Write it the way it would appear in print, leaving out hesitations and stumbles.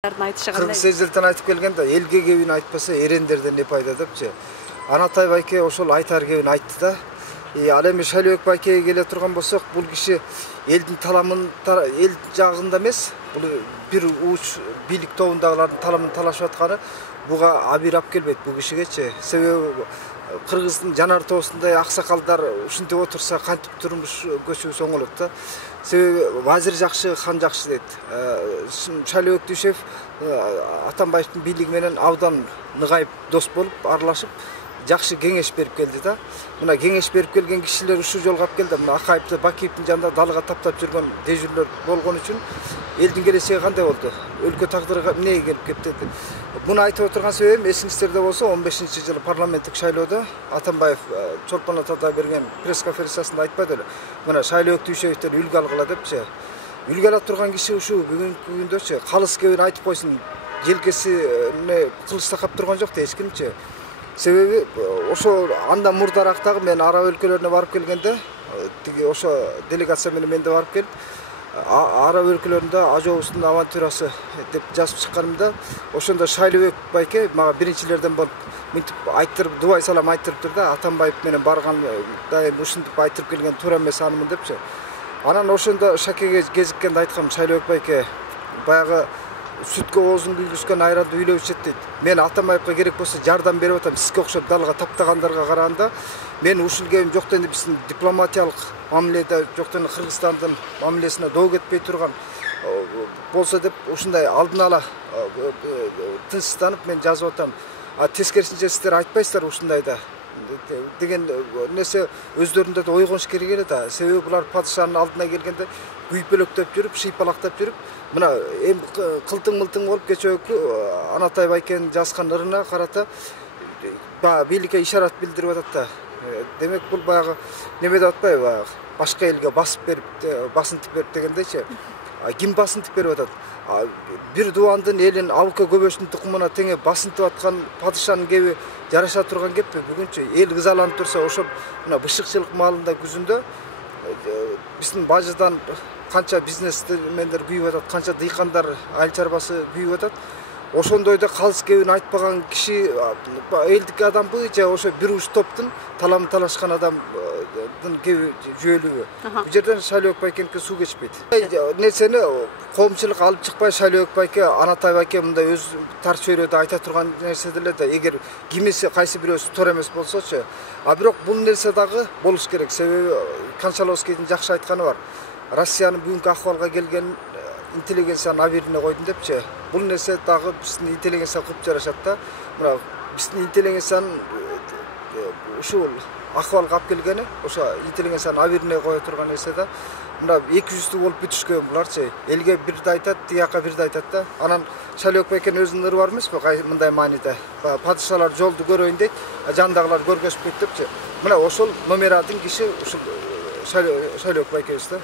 Кыргыз эзелтен айтып келгенде элге кебин айтпаса эрендерден не пайда депчи. Анатай байке ошол айтар кебин айтты да. Ал эми Шайлообек байкеге келе турган болсок, бул киши элдин таламын эл жагында эмес, бул бир уч бийлик тобундагылардын таламын талашып атканы буга абийир алып келбейт бул кишигечи. Себеби Кыргыздын жанар тоосундай аксакалдар ушинтип отурса кантип турмуш көчүбүз оңолот да. Себеби вазир жакшы, хан жакшы дейт. Шайлообек Дүйшев Атамбаевдин бийлиги менен абдан ныгайып дос болуп, аралашып, жакшы кеңеш берип келди да. Мына кеңеш берип келген кишилер ушул жолго алып келди. Мына Акаевди, Бакиевдин жанында далга таптап жүргөн дежурлер болгон үчүн элдин келечеги кандай болду? Өлкө тагдыры эмнеге келип кетти? Буну айтып отурган себебим, эсиңиздерде болсо, 15-жылы парламенттик шайлоодо Атамбаев Чолпон Атада берген пресс-конференциясында айтпады эле. Мына Шайлообек Дүйшевден үлгү алгыла депчи. Үлгү ала турган киши ушу бүгүнкү күндөчү калыс кебин айтып койсун, желкесине кылыч такап турган жок да эч кимчи. Себеби ошо андан мурдарактагы мен араб өлкөлөрүнө барып келгенде, тиги ошо делегация менен мен да барып келип, араб өлкөлөрүндө Ажообуздун авантюрасы деп жазып чыкканымда, ошондо Шайлообек байке мага биринчилерден болуп мынтип айттырып, дубай салам айттырыптыр да, Атамбаев менен барган дайым ушинтип айттырып келген туура эмес анымын депчи. Анан ошондо Шакеге кезиккенде айткам, Шайлообек байке баягы сүткө оозун күйгүзгөн айранды үйлөп ичет дейт. Мен Атамбаевга керек болсо жардам берип атам. Сизге окшоп далга таптагандарга караганда мен ушул кебин жоктон биздин дипломатиялык мамиледе жоктон Кыргызстандын мамилесине доо кетпей турган болсо деп ушундай алдын ала тынчсызданып мен жазып атам. Тескерисинче сиздер айтпайсыздар ушундайда деген нерсе өздөрүндө да ойгонуш керек эле да. Себеби булар падышанын алдына келгенде күйпөлөктөп жүрүп, шыйпалактап жүрүп, мына эми кылтың-мылтың болуп кечөөкү Анатай байкенин жазган ырына карата бийликке ишарат билдирип атат да. Демек бул баягы неме деп атпайбы, башка элге басып берип, басынтып берип дегендейчи. Ким басынтып берип атат? Бир дубандын элин абыка көбөштүн тукумуна теңе басынтып аткан падышанын кеби жараша турган кеппи бүгүнчү? Эл кызаланып турса, ошо мына бышыкчылык маалында күзүндө биздин бажыдан канча бизнесмендер күйүп атат, канча дыйкандар, айыл чарбасы күйүп атат. Ошондойдо калыс кебин айтпаган киши элдик адамбы же ошо бир уч топтун таламын талашкан адамдын кеби жүйөлүгү. Бул жерден Шайлообек байкеники суу кечпейт. Нерсени коомчулук алып чыкпай, Шайлообек байке, Анатай байке мындай өз тар чөйрөдө айта турган нерсе деле да, эгер кимиси кайсы бирөөсү туура эмес болсочу. Бирок бул нерсе дагы болуш керек. Себеби Кончаловскийдин жакшы айтканы бар. Россиянын бүгүнкү акыбалга келген интеллигенциянын абийирине койдум депчи. Бул нерсе дагы биздин интеллигенция кылып жарашат да. Мына биздин интеллигенциянын ушул акыбалга алып келгени, ошо интеллигенциянын абийирине кое турган нерсе да. Мына 200 болуп бүтүшкөн буларчы. Элге бирди айтат, тияка бирди айтат да. Анан Шайлообек байкенин өзүнүн ыры бар эмеспи? Мындай мааниде. Падышалар жолду көрөйүн дейт, жандагылар көргөзбөйт депчи. Мына ошол номерадын киши ушул Шайлообек байкебиз да.